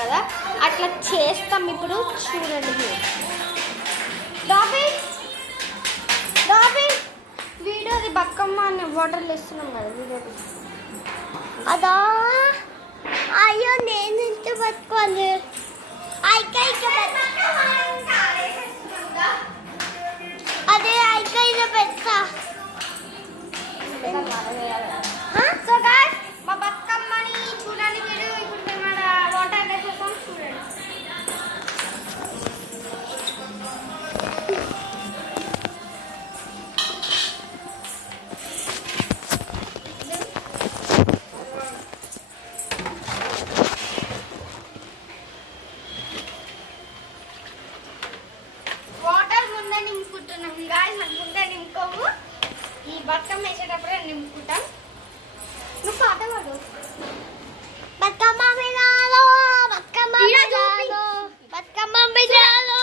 కదా అట్లా చేస్తాం ఇప్పుడు చూడండి రాబీ వీడియోది బతుకమ్మ అని వాటర్లు ఇస్తున్నాం కదా వీడియోది అదా అయ్యో నేను ఇంత పట్టుకోవాలి అదే ఐకైతే పెడతా సో గాయ్స్ మా బతుకమ్మని చూడండి మీరు ఇప్పుడు మేము వాటర్ వేసేసాం చూడండి వాటర్ ముందే నింపుకుంటున్నాం గాయ్స్ నాకు ముందే నింపుకోము ఈ బతుకమ్మ వేసేటప్పుడే నింపుకుంటాం నువ్వు పాట పాడు బతుకమ్మ వినాలో బతుకమ్మ వినాలో బతుకమ్మ వినాలో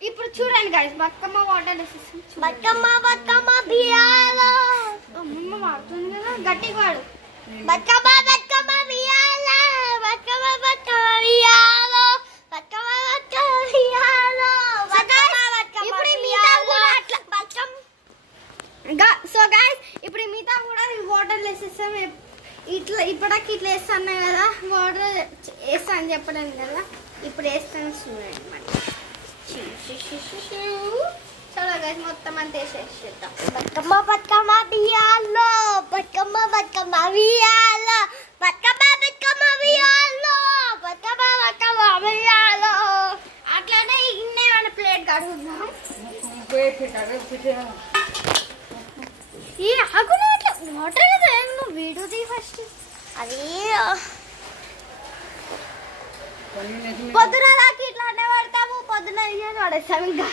ఇప్పుడు చూడండి గాయ్స్ బతుకమ్మ వాటర్ వేసేసాం బతుకమ్మ వినాలో అమ్మమ్మ వాడుతుంది కదా గట్టిగా వాడు బతుకమ్మ వినాలో బతుకమ్మ వినాలో బతుకమ్మ వినాలో ఇప్పుడు ఈ మిగతా కూడా అట్లా సో గాయ్స్ ఇప్పుడు ఈ మిగతా కూడా వాటర్ వేసేస్తాం ఇట్లా ఇప్పటికి ఇట్లా వేస్తాను కదా వాటర్ వేస్తా అని చెప్పడం కదా ఇప్పుడు వేస్తాను చూడండి మరి చాలా గాయ్స్ మొత్తం అంతా వేసేసేద్దాం బతుకమ్మ వినాలో బతుకమ్మ వినాలో బతుకమ్మ వినాలో బతుకమ్మ వినాలో అట్లానే ఇన్నే మన ప్లేట్ కడుగుదాం ఈ ఆకులు అట్లా వాటర్ కదా నువ్వు వీడియో తీ ఫస్ట్ అది పొద్దున దాకా ఇట్లానే పడతాము పొద్దున ఇయ్యని పడేస్తాం ఇంకా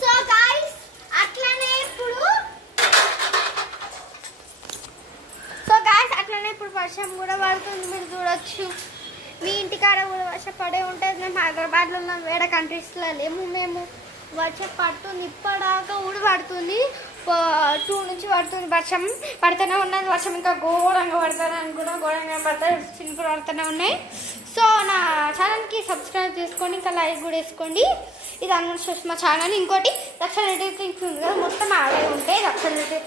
సో గాయ్స్ అట్లనే ఇప్పుడు వర్షం కూడా పడుతుంది మీరు చూడొచ్చు మీ ఇంటికాడ కూడా వర్షం పడే ఉంటుంది మేము హైదరాబాద్లో ఉన్నాం వేరే కంట్రీస్లో లేము మేము వర్షం పడుతుంది ఇప్పటిదాకా ఊడి పడుతుంది 2 నుంచి పడుతుంది వర్షం పడుతూనే ఉన్నది వర్షం ఇంకా ఘోరంగా పడుతుంది కూడా ఘోరంగా పడుతుంది చినుకులు పడుతూనే ఉన్నాయి సో నా ఛానల్కి సబ్స్క్రైబ్ చేసుకోండి ఇంకా లైక్ కూడా వేసుకోండి ఇది అన్నం సుష్మా ఛానల్ ఇంకోటి దక్షిణ రెడ్డి థింగ్స్ ఉంది కదా మొత్తం ఆడే ఉంటాయి దక్షిణ రెడ్డి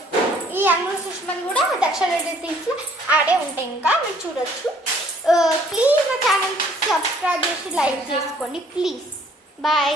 ఈ అన్నం సుష్మాని కూడా దక్షిణ రెడ్డి థింగ్స్ ఆడే ఉంటాయి ఇంకా మీరు చూడొచ్చు ప్లీజ్ మా ఛానల్కి సబ్స్క్రైబ్ చేసి లైక్ చేసుకోండి ప్లీజ్ బాయ్